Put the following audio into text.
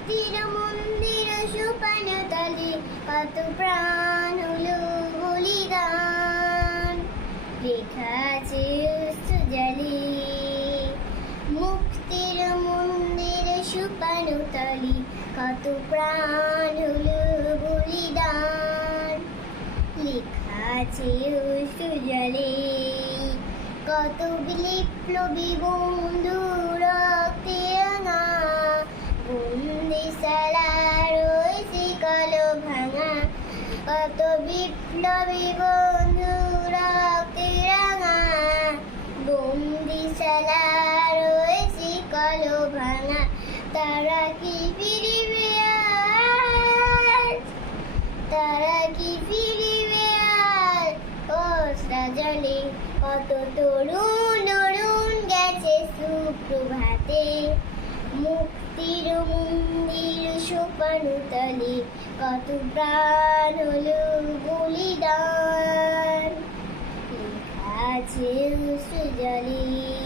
মুক্তির মন্দির কত প্রাণ হলো বলিদান। লেখা আছে সুজলে মুক্তির মন্দির সুপান কত প্রাণ হলো বলিদান লেখা কত বিপ্লবী বন্ধু কত বিপ্লবী বন্ধু রক্তে রাঙা বন্দি সালা রয়েছে কালো ভাঙা। তারা কি ফিরিবে আজ? তারা কি ফিরিবে আর ও সাজলে কত তরুণ অরুণ গেছে সুপ্রভাতে। মুক্তির মন্দির সোপানু তলে কত প্রাণ হলো Mesti.